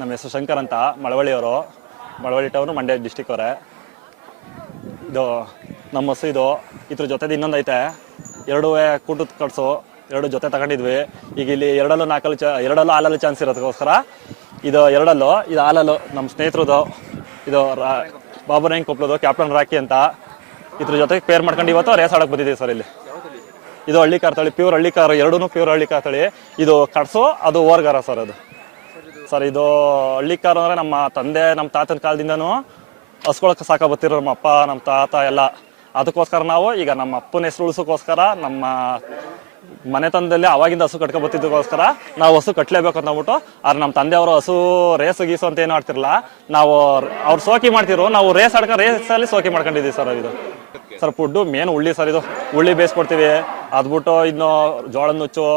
ನಮ್ಮ ಹೆಸರು ಶಂಕರ್ ಅಂತ, ಮಳವಳ್ಳಿಯವರು, ಮಳವಳ್ಳಿ ಟೌನು, ಮಂಡ್ಯ ಡಿಸ್ಟಿಕ್ ಅವರೇ. ಇದು ನಮ್ಮ ಹಸು. ಇದು ಇದ್ರ ಜೊತೆದು ಇನ್ನೊಂದು ಐತೆ, ಎರಡೂ ಕೂಟದ ಕಟ್ಸು, ಎರಡು ಜೊತೆ ತಗೊಂಡಿದ್ವಿ. ಈಗ ಇಲ್ಲಿ ಎರಡಲ್ಲೂ ಎರಡಲ್ಲೂ ಹಾಲಲ್ಲೂ ಚಾನ್ಸ್ ಇರೋದಕ್ಕೋಸ್ಕರ ಇದು ಎರಡಲ್ಲೂ, ಇದು ಹಾಲಲ್ಲೂ ನಮ್ಮ ಸ್ನೇಹಿತರದು. ಇದು ಬಾಬುರಾಯನ್ ಕೊಪ್ಪಳದು ಕ್ಯಾಪ್ಟನ್ ರಾಕಿ ಅಂತ. ಇದ್ರ ಜೊತೆಗೆ ಪೇರ್ ಮಾಡ್ಕೊಂಡು ಇವತ್ತು ರೇಸ್ ಆಡಕ್ಕೆ ಬಂದಿದ್ದೀವಿ ಸರ್. ಇಲ್ಲಿ ಇದು ಹಳ್ಳಿ ಕಾರ್ ತಳಿ, ಪ್ಯೂರ್ ಹಳ್ಳಿ ಕಾರು, ಎರಡೂ ಪ್ಯೂರ್ ಹಳ್ಳಿ ಕಾರ್ ತಳಿ. ಇದು ಕಟ್ಸು, ಅದು ಓರ್ಗಾರ ಸರ್. ಅದು ಸರ್ ಇದು ಹಳ್ಳಿ ಕಾರು ಅಂದರೆ ನಮ್ಮ ತಂದೆ ನಮ್ಮ ತಾತನ ಕಾಲದಿಂದನೂ ಹಸ್ಕೊಳಕ್ಕೆ ಸಾಕ ಬರ್ತಿರೋ ನಮ್ಮ ಅಪ್ಪ ನಮ್ಮ ತಾತ ಎಲ್ಲ. ಅದಕ್ಕೋಸ್ಕರ ನಾವು ಈಗ ನಮ್ಮ ಅಪ್ಪನ ಹೆಸರು ಉಳಿಸೋಕ್ಕೋಸ್ಕರ ನಮ್ಮ ಮನೆತನದಲ್ಲಿ ಅವಾಗಿಂದ ಹಸು ಕಟ್ಕೊ ಬರ್ತಿದ್ದಕ್ಕೋಸ್ಕರ ನಾವು ಹಸು ಕಟ್ಟಲೇಬೇಕು ಅಂತ ಅಂದ್ಬಿಟ್ಟು, ಆದ್ರೆ ನಮ್ಮ ತಂದೆಯವರು ಹಸು ರೇಸು ಗೀಸು ಅಂತ ಏನು ಆಡ್ತಿರಲ್ಲ, ನಾವು ಅವ್ರು ಸೋಕಿ ಮಾಡ್ತಿರೋ, ನಾವು ರೇಸಲ್ಲಿ ಸೋಕಿ ಮಾಡ್ಕೊಂಡಿದ್ದೀವಿ ಸರ್. ಇದು ಸರ್ ಫುಡ್ಡು ಮೇನ್ ಉಳ್ಳಿ ಸರ್. ಇದು ಉಳ್ಳಿ ಬೇಯಿಸ್ಕೊಡ್ತೀವಿ, ಅದ್ಬಿಟ್ಟು ಇನ್ನು ಜೋಳದ ನುಚ್ಚು,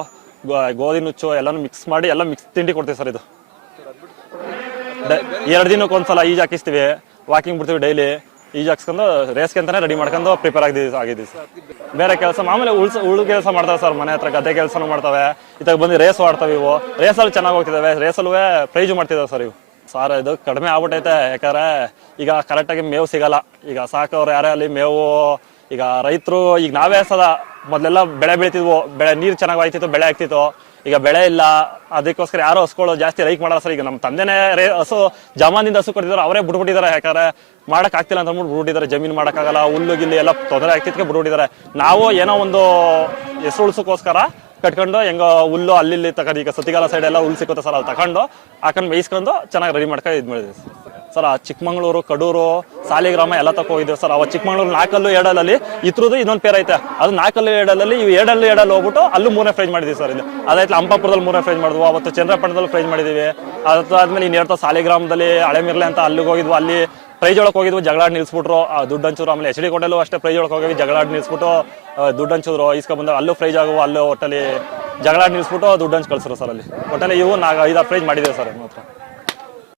ಗೋಧಿ ನುಚ್ಚು ಎಲ್ಲನೂ ಮಿಕ್ಸ್ ಮಾಡಿ ಎಲ್ಲ ಮಿಕ್ಸ್ ತಿಂಡಿ ಕೊಡ್ತೀವಿ ಸರ್. ಇದು 2 ದಿನಕ್ಕೆ ಒಂದ್ಸಲ ಈಜು ಹಾಕಿಸ್ತೀವಿ, ವಾಕಿಂಗ್ ಬಿಡ್ತೀವಿ ಡೈಲಿ. ಈಜು ಹಾಕ್ಸ್ಕೊಂಡು ರೇಸ್ಗೆ ಅಂತಾನೆ ರೆಡಿ ಮಾಡ್ಕೊಂಡು ಪ್ರಿಪೇರ್ ಆಗಿದ್ದೀವಿ ಸರ್. ಬೇರೆ ಕೆಲಸ ಮಾಮೂಲಿ ಉಳು ಕೆಲಸ ಮಾಡ್ತಾವೆ ಸರ್, ಮನೆ ಹತ್ರ ಗದ್ದೆ ಕೆಲಸನೂ ಮಾಡ್ತವೆ. ಇತ್ತಾಗ ಬಂದು ರೇಸು ಆಡ್ತವೆ. ಇವು ರೇಸಲ್ಲಿ ಚೆನ್ನಾಗಿ ಹೋಗ್ತಿದ್ದಾವೆ, ರೇಸಲ್ಲೂ ಪ್ರೈಜು ಮಾಡ್ತಿದ್ದಾವೆ ಸರ್. ಇವು ಸರ್ ಇದು ಕಡಿಮೆ ಆಗ್ಬಿಟ್ಟೈತೆ, ಯಾಕಂದ್ರೆ ಈಗ ಕರೆಕ್ಟಾಗಿ ಮೇವು ಸಿಗಲ್ಲ. ಈಗ ಸಾಕವ್ರು ಯಾರೇ ಅಲ್ಲಿ ಮೇವು, ಈಗ ರೈತರು, ಈಗ ನಾವೇ ಸದ ಮೊದಲೆಲ್ಲ ಬೆಳೆ ಬೆಳಿತಿದ್ವು, ನೀರು ಚೆನ್ನಾಗಿ ಆಯ್ತಿತ್ತು, ಬೆಳೆ ಆಗ್ತಿತ್ತು. ಈಗ ಬೆಳೆ ಇಲ್ಲ, ಅದಕ್ಕೋಸ್ಕರ ಯಾರು ಹಸ್ಕೊಳ್ಳೋ ಜಾಸ್ತಿ ಲೈಕ್ ಮಾಡಲ್ಲ ಸರ್. ಈಗ ನಮ್ಮ ತಂದೆನೇ ಹಸು ಜಮಾನಿಂದ ಹಸು ಕೊಟ್ಟಿದ್ದಾರೆ, ಅವರೇ ಬಿಟ್ಬಿಟ್ಟಿದ್ದಾರೆ. ಯಾಕಂದ್ರೆ ಮಾಡಕ್ ಆಗ್ತಿಲ್ಲ ಅಂತ ಅಂದ್ಬಿಟ್ಟು ಬಿಟ್ಬಿಟ್ಟಿದ್ದಾರೆ. ಜಮೀನು ಮಾಡೋಕ್ಕಾಗಲ್ಲ, ಹುಲ್ಲು ಗಿಲ್ಲಿ ಎಲ್ಲ ತೊಂದರೆ ಆಗ್ತಿದ್ಕೆ ಬಿಟ್ಬಿಟ್ಟಿದ್ದಾರೆ. ನಾವು ಏನೋ ಒಂದು ಹೆಸರು ಉಳಿಸೋಕ್ಕೋಸ್ಕರ ಕಟ್ಕೊಂಡು ಹೆಂಗೋ ಹುಲ್ಲು ಅಲ್ಲಿ ತಗೊಂಡು, ಈಗ ಸತಿಗಾಲ ಸೈಡ್ ಎಲ್ಲ ಹುಲ್ಲು ಸಿಕ್ಕುತ್ತೆ ಸರ್, ಅಲ್ಲಿ ತಗೊಂಡು ಹಾಕೊಂಡು ಮೇಯಿಸ್ಕೊಂಡು ಚೆನ್ನಾಗಿ ರೆಡಿ ಮಾಡ್ಕೊಂಡು ಇದು ಮಾಡಿದ್ವಿ ಸರ್. ಚಿಕ್ಕಮಂಗ್ಳೂರು, ಕಡೂರು, ಸಾಲಿಗ್ರಾಮ ಎಲ್ಲ ಹೋಗಿದ್ದೀವಿ ಸರ್. ಅವ ಚಿಕ್ಕಮಂಗ್ಳೂರು 4 7 ಇತ್ರದ್ದು ಇನ್ನೊಂದು ಪೇರ್ ಐತೆ, ಅದು 4 7 ಇವು 7 ಹೋಗ್ಬಿಟ್ಟು ಅಲ್ಲೂ 3ನೇ ಫ್ರೈಜ್ ಮಾಡಿದ್ವಿ ಸರ್. ಇಲ್ಲಿ ಅದಾಯ್ತು ಅಂಪಾಪುರದಲ್ಲಿ 3ನೇ ಫ್ರೈಜ್ ಮಾಡಿದ್ವು, ಅವತ್ತು ಚಂದ್ರಪಟ್ಟಣದಲ್ಲಿ ಫ್ರೈಜ್ ಮಾಡಿದ್ದೀವಿ. ಅದಾದ್ಮೇಲೆ ಇನ್ನು ಹೇಳ್ತಾ ಸಾಲಿಗ್ರಾಮದಲ್ಲಿ ಹಳೆಮಿರ್ಲೆ ಅಂತ ಅಲ್ಲಿಗೆ ಹೋಗಿದ್ವು, ಅಲ್ಲಿ ಪ್ರೈಜ್ ಒಳಗೆ ಹೋಗಿದ್ವು, ಜಗಳಾಡಿ ನಿಲ್ಸ್ಬಿಟ್ರು, ದುಡ್ಡು ಹಂಚಿದ್ರು. ಆಮೇಲೆ HD ಕೋಟೆಲ್ಲೂ ಅಷ್ಟೇ ಪ್ರೈಜ್ ಒಳಗೆ ಹೋಗಿ ಜಗಳಾಡಿ ನಿಲ್ಸ್ಬಿಟ್ಟು ದುಡ್ಡು ಹಂಚಿದ್ರು, ಬಂದ ಅಲ್ಲೂ ಪ್ರೈಜ್ ಆಗುವ, ಅಲ್ಲೂ ಒಟ್ಟಲ್ಲಿ ಜಗಳಾಡಿ ನಿಲ್ಸ್ಬಿಟ್ಟು ದುಡ್ಡು ಹಂಚಿ ಕಳ್ಸಿದ್ರು ಸರ್. ಅಲ್ಲಿ ಒಟ್ಟಲ್ಲಿ ಇವು 5-6 ಪ್ರೈಜ್ ಮಾಡಿದ್ದೇವೆ ಸರ್ ಮಾತ್ರ.